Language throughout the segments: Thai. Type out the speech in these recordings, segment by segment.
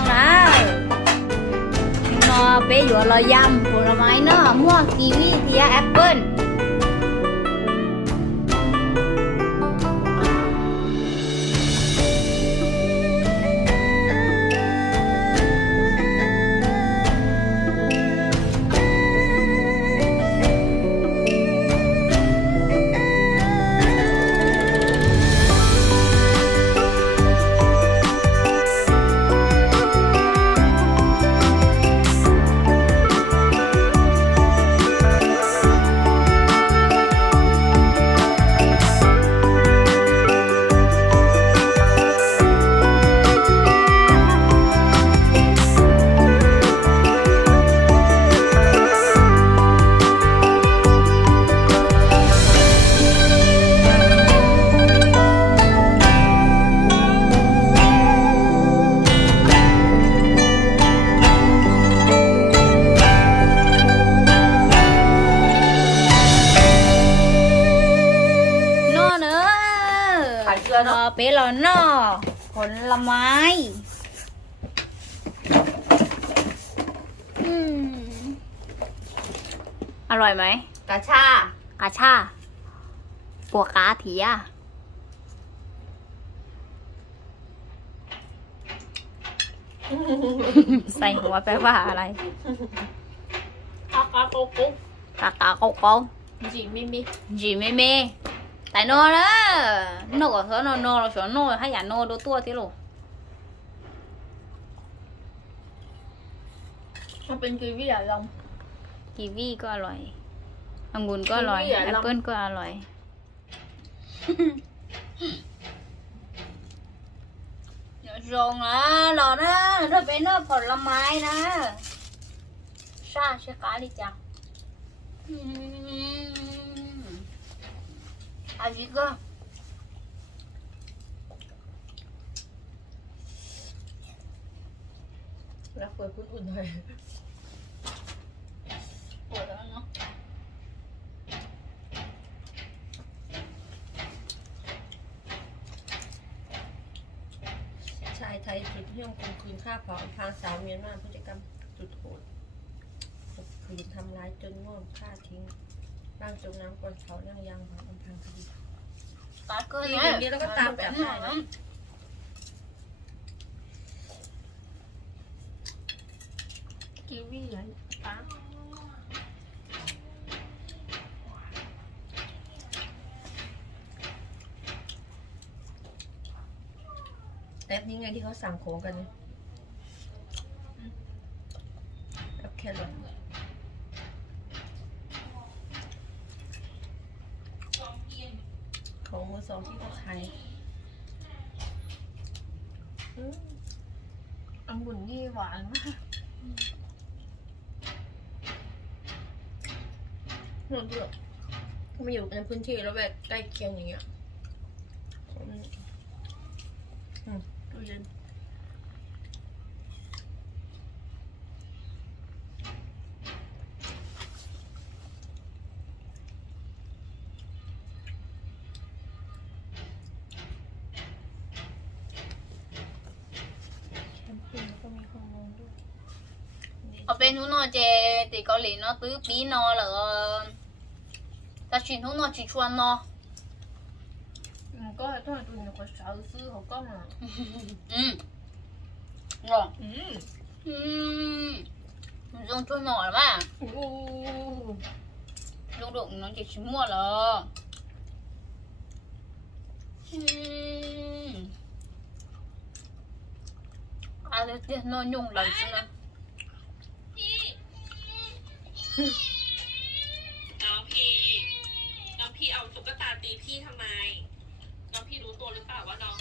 งนะนอเปอยู่รอยำผลไม้เนอะม่วงกีวีเทียแอปเปิ้ล เกลือนอเนาะเป๊ะรอนอผลไม้อืมอร่อยไหมกาชากาชาปวกกาเทียใส่หัวแปลว่าอะไรกากาโกโก้กากาโกโกจีมิมิจีไม่เม แต่นอนะนกเหรอนอนอเราชวนนอให้อย่านอดูตัวที่ลูกมันเป็นกีวีอะลกีวีก็อร่อยองุ่นก็อร่อยกีวีอะแอปเปิ้ลก็อร่อยเดี๋ยวชงนะรอนะถ้าเป็นเนื้อผลไม้นะชาเชกาลิจัง อืมอันนี้ก็ำรักเปิดอุ่นๆหน่อยปวดแล้วเนาะชายไทยจุดเที่ยงคมคืนฆ่าเผาอำพรางสาวเมียนมาพฤติกรรมสุดโหดข่มขืนทำร้ายจนง่วงฆ่าทิ้ง ร่างจมน้ำก่อนเผาเนั่งยางเผาอำพรางคดีตัดก็ตีอย่างเดียแล้วก็ตามจับได้นะกีวีอะป้าแอปนี้ไงที่เขาสั่งของกันเนี่ยแอปแครอท ของมือสองที่เขาขายอืมองุ่นนี่หวานมากหนูเลือกมาอยู่ในพื้นที่แล้วแบบใกล้เคียงอย่างเงี้ยอืมอืมตู้เย็น แคมปิ้งแล้วก็มีห้องนอนด้วย เอาเป็นทุนอเจติเกาหลีเนาะตื้อปีนอเหรอแต่ชินทุนอชิชวนเนาะอืมก็ต้องดูในคนสาวซื้อเขาก็มาอืมงงอืมอืมมันจงช่วยหน่อยมาโอ้ลูกดกน้องจะชิมัวเหรออืมอะไรเตี้ยนอนยุ่งหลังใช่ไหมน้องพี่ น้องพี่เอาตุ๊กตาตีพี่ทำไม น้องพี่รู้ตัวหรือเปล่าว่าน้อง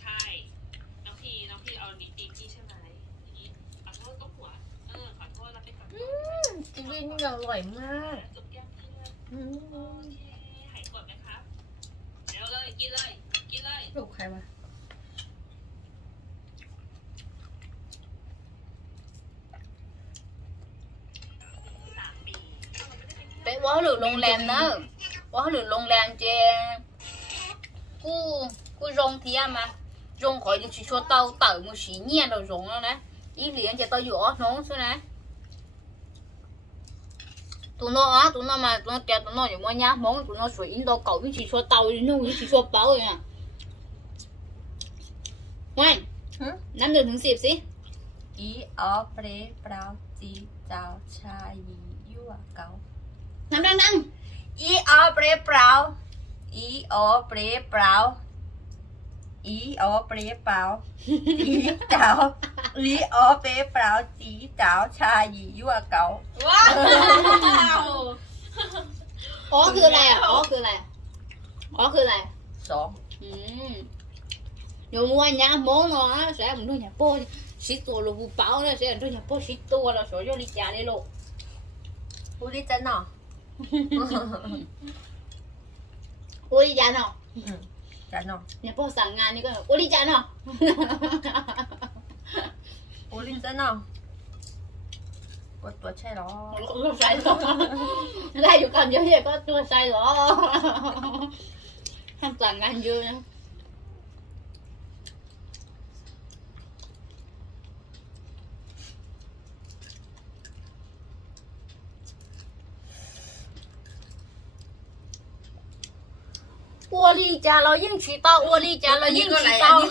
ใช่ น้องพี่น้องพี่เอาดิตีพี่ใช่ไหมอย่างนี้ขอโทษก็หัว เออขอโทษแล้วไปก่อนจิวินนี่อร่อยมากจบแก้มพี่เลยอืโอมเคหายกดไหมครับ เดี๋ยวเลยกินเลย กินเลยลูกใครวะ สามปี เป็นว่าหรือโรงแรมเนอะว่าหรือโรงแรมเจกู้กู้โรงเทียมมา dùng khỏi những chỉ cho tao tẩu một xí nhiên rồi dùng đó nè ý liền cho tao dỗ nó xưa nè tụi nó á tụi nó mà tụi nó kẹt tụi nó những món nhá món tụi nó sủi in đâu cậu những chỉ cho tao nhưng những chỉ cho báo rồi nè Ngoan, หึ năm được ถึงสิบสิอีออเปรเปล่าจีเจ้าชายียั่วเกา năm đang đang อีออเปรเปล่าอีออเปรเปล่าอีออเปรเปล่าจีเจ้าอีออเปรเปล่าจีเจ้าชายียั่วเกา wow ó คืออะไรอะ ó คืออะไร ó คืออะไรสอง ừ nhiều mua nhá món nó á sẽ mình nuôi nhà bò xí tua lo bu báo đó sẽ nuôi nhà bò xí tua là số cho đi trả đi lộ พูดดิจันเนาะ ô đi trả nào จันเนาะ nhà bò สั่งงานนี่ก็ ô đi trả nào พูดดิจันเนาะกดตัวใช่หรอ không sai rồi đây chụp cầm giống vậy có tôi sai rồi không สั่งงาน chưa nữa 窝里家了，硬渠道，窝里家了，硬渠道。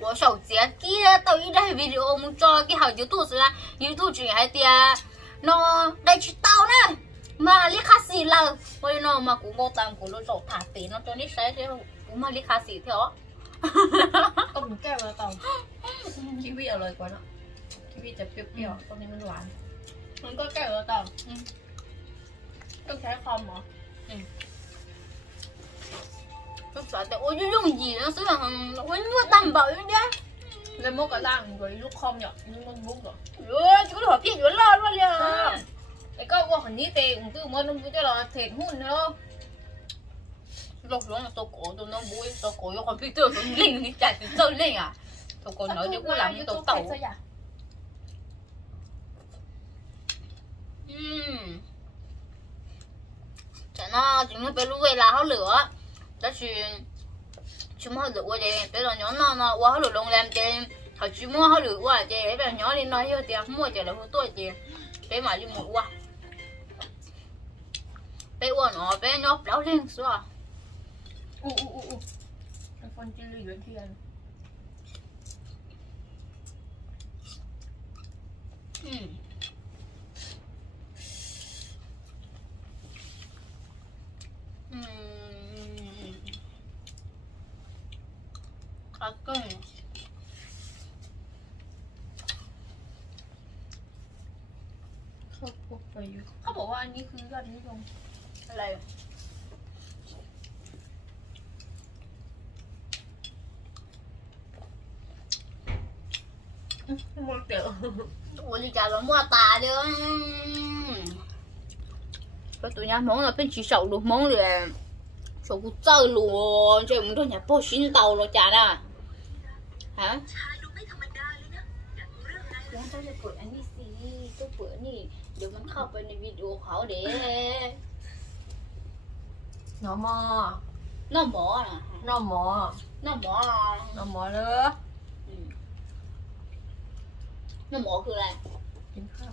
我手机机咧，抖音咧 video 冇做嘅后 YouTube 啦，YouTube 仲系啲啊，nó đây chỉ tao nè, mà lý khá xì là, ôi nó mà cũng vô tâm cũng nó rổ thả tí nó cho nít xe chứ cũng mà lý khá xì theo á. ต้มแก้วแล้วเต่าคิวีอร่อยกว่าเนาะคิวีจะเปรี้ยวๆตรงนี้มันหวาน มันก็แก่แล้วต่อ อืม ต้องใช้คอมเหรอ Không phải tại ôi dùng gì nó sẽ là ôi nó tầm bảo như thế. แล้วมุกกระด้างกว่าลูกคอมเนี่ยนี่มันมุกเหรอ Ôi, chú có hỏi biết chú lo luôn liền. ไอ้ก็ว่าคนนี้เตะอุ้งตื้อมันมันจะรอเทรดหุ้นเนาะ Lúc đó là tôi cổ tôi nó bùi, tôi cổ yo còn biết tôi tôi linh đi chạy từ sâu lên à. Tôi cổ nói cho cô làm như tôi tẩu. nó chúng nó phải lúc về là hao lửa. Đó là chúng hao lửa vậy bây giờ nhỏ nó nó qua hao lửa lông làm chơi thằng chúng mua hao lửa qua chơi bây giờ nhỏ đi nó hiểu tiền mua chơi là hút tuổi chơi bây mà đi mua qua bây qua nó bây nó đau lên à, u u u u. Con chơi lười với ừ. thiên Hmm. ลลี่อยู่ที่อัน Ừm. Ừm. 가끔เขาพวกไปอยู่เขาบอกว่าอันนี้คือยอดนิยมอะไรมันเต๋อ 我就假装莫打的。cái tụi nhà món là bên chỉ sầu được món là sầu cũng chơi luôn chứ mình thôi nhà bố xin tàu rồi chả nè hả Dạ, taoจะเปิดอันนี้สิต้องเปิดนี่ เดี๋ยวมันเข้าไปในวิดีโอเขาเด้ หนอมอ น้าหมอน่ะ หนอมอ น้าหมอ หนอมอเลย อืมน้าหมอคืออะไร กินข้าว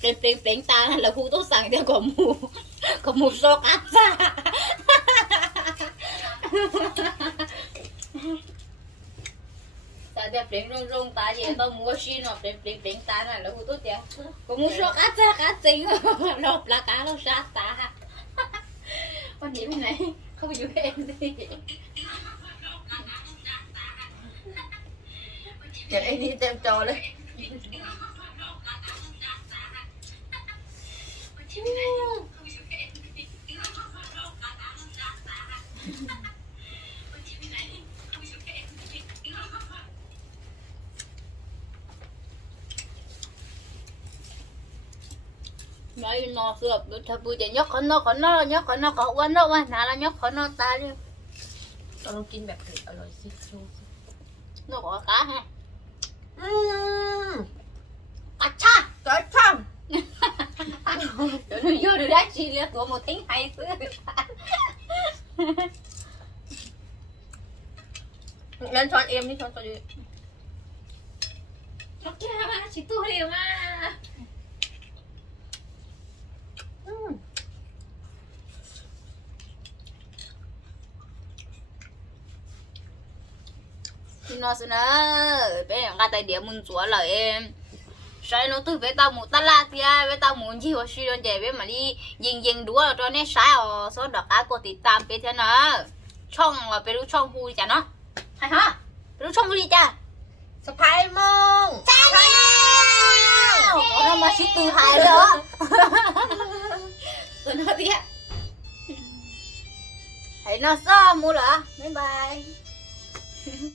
เปล่งเปล่งเปล่งตาน่นแหละครูต้องสั่งเดียวกับหมูกับหมูโซกัสซ่าต่เดี๋ยวเปล่งร่งรงตาเดียวต้องมัวชินอะเปล่งเปล่งเปล่งตาหนั่นแหละครูต้องเดียวกับหมูโซกัสซ่ากัสซิงเราปลากาเราชาตาวันนี้ไปไหนเขาไปอยู่เองสิเดี๋ยวไอ้นี่เต็มจอเลย นอเสือบถ้าปูจะยกขนอกขนอกยกขนอกขอวันนอกวันหนาละยกขนอตาดิเราลองกินแบบอร่อยสิชูสินอกขอกาฮะอืมอัชชาจ้อยช่างเดี๋ยวหนูโยนดูได้ชีเลียตัวหมดทิ้งให้ซื้องั้นช้อนเอ็มนี่ช้อนตัวเดียวช็อกกี้มาชิตัวเร็วมากม Thì nó sẽ nè, bé nhà tay điểm muốn chúa là em. Sai nó từ bé tao muốn ta la thì ai, bé tao muốn gì hoặc suy đoán chạy bé mà đi dình dình đúa ở cho nên sai ở số đặc cá của tì tam bé thế nào. Trong là bé lúc trong hu đi chả nó. Hay hả? Bé lúc trong hu đi chả. สะพายมง Có nó mà xích từ hai nữa. Tụi nó tía. Hãy nó sao mua là. Bye bye.